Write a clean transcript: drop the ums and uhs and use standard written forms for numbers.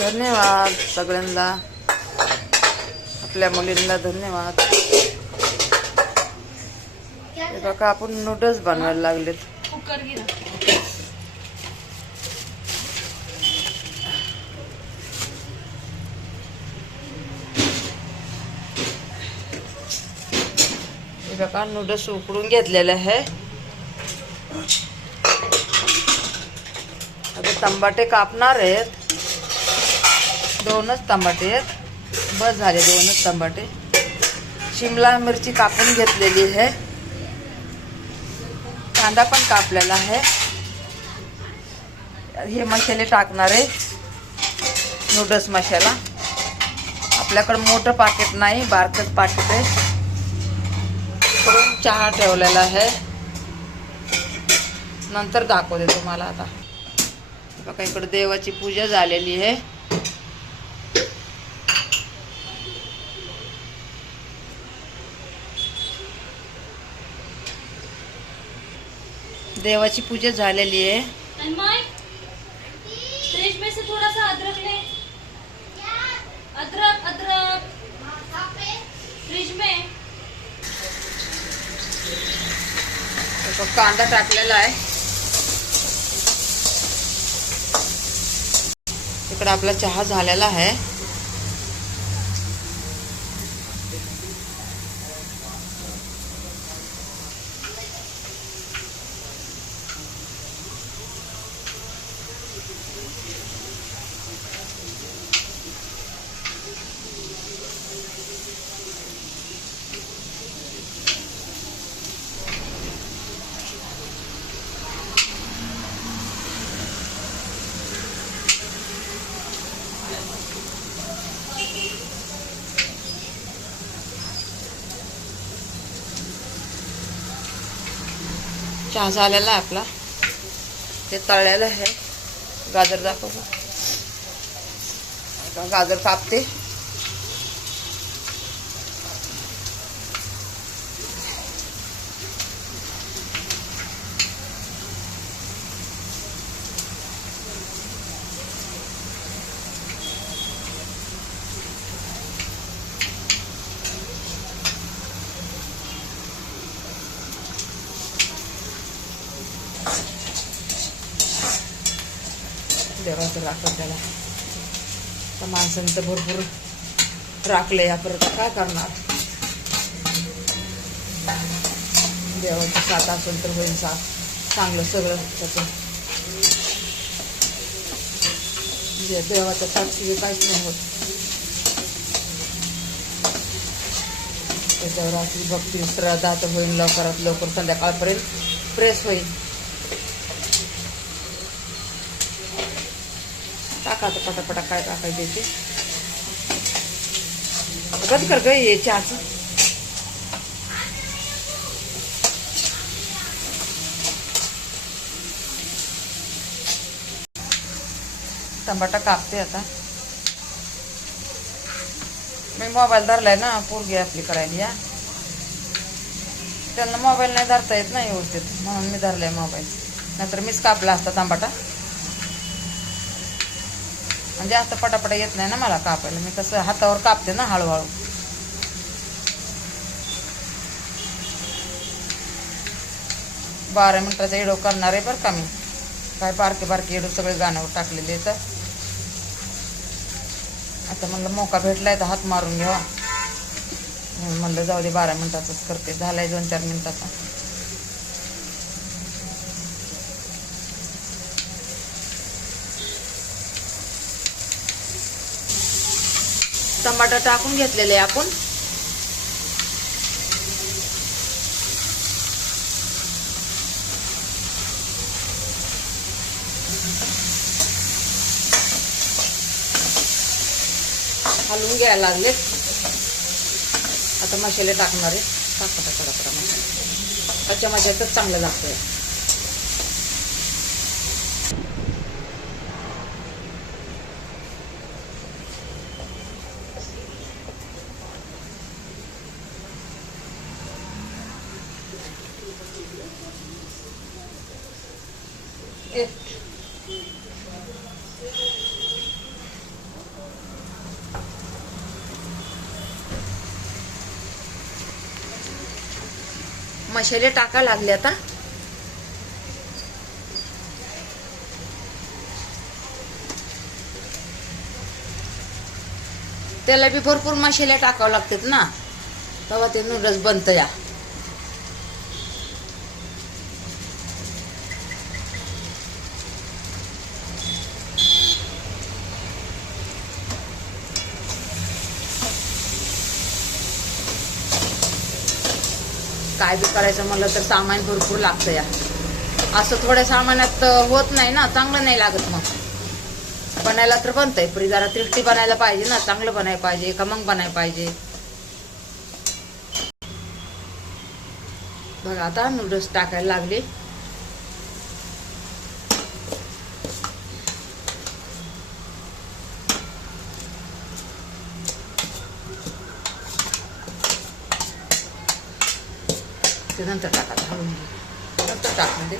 धन्यवाद सगळ्यांना, आपल्या मुलींना धन्यवाद. हे बघा आपण नूडल्स बनवायला लागलेत. कुकर घे ना. हे बघा नूडल्स उकडून घेतलेले आहे. आता टमाटे कापणार आहेत. 2च टमाटे आहेत, बस झाले 2च टमाटे. शिमला मिरची कापून घेतलेली आहे. कांदा पण कापलेला आहे. हे मसाले टाकणार आहे, नूडल्स मसाला. आपल्याकडे मोठं पाकिट नाही, बारकच पाकिट आहे. करून चहा ठेवलेला आहे, नंतर दाखवते तुम्हाला. आता बघा इकडे देवाची पूजा झालेली आहे. देवाची पूजा झालेली आहे. फ्रिज में से थोड़ा सा अदरक ले. अदरक अदरक फ्रिज में. कांदा टाकलेला आहे. इकडे आपला चहा झालेला आहे. चहा झालेला आहे आपला. ते तळलेलं आहे. गाजर दाखव. गाजर कापते. देवाचं राखत त्याला. तर माणसांचं भरपूर राखले या परत काय करणार. देवाचं साथ असेल तर होईल साथ चांगलं सगळं त्याचं. देवाच्या साथशिवाय काहीच नाही होत. त्याच्यावर आपली भक्ती श्रद्धा तर होईल. लवकरात लवकर संध्याकाळपर्यंत प्रेस होईल. टाकायचं पटापटा काय टाकायचे ते. कधी कर ग हे चहाचं. टमाटा कापते आता. मी मोबाईल धरलाय ना, पोरगी आपली करायला या. त्यांना मोबाईल नाही धरता येत ना व्यवस्थित, म्हणून मी धरलाय मोबाईल. नाहीतर मीच कापला असता टमाटा. म्हणजे जास्त पटापटा येत नाही ना मला कापायला. मी कसं हातावर कापते ना हळूहळू. बारा मिनिटाचा व्हिडिओ करणार आहे बरं का मी. काय बारके बारके व्हिडिओ सगळे गाण्यावर टाकलेले आहेत. आता म्हणलं मोका भेटलाय तर हात मारून घ्यावा. म्हणलं जाऊ दे 12 मिनिटाचंच करते. झालाय 2-4 मिनिटाचा. टमाटर टाकून घेतलेले आपण. हलवून घ्यायला लागले. आता मसाले टाकणार आहे. टाकता पटापटा मसाला. त्याच्या मसाल्यातच चांगलं लागतंय. मसाले टाकायला लागले आता. त्याला बी भरपूर मसाले टाकावे लागतात ना, तेव्हा ते नूडल्स बनतं या. काय बी करायचं म्हणलं तर सामान भरपूर लागतं या. असं थोड्या सामानात होत नाही ना, चांगलं नाही लागत. मग बनायला तर बनतंय, पण जरा टेस्टी बनायला पाहिजे ना, चांगलं बनायला पाहिजे, खमंग बनायला पाहिजे. बघा आता नूडल्स टाकायला लागले. ते नंतर टाकायचं, हळून नंतर टाकून दे.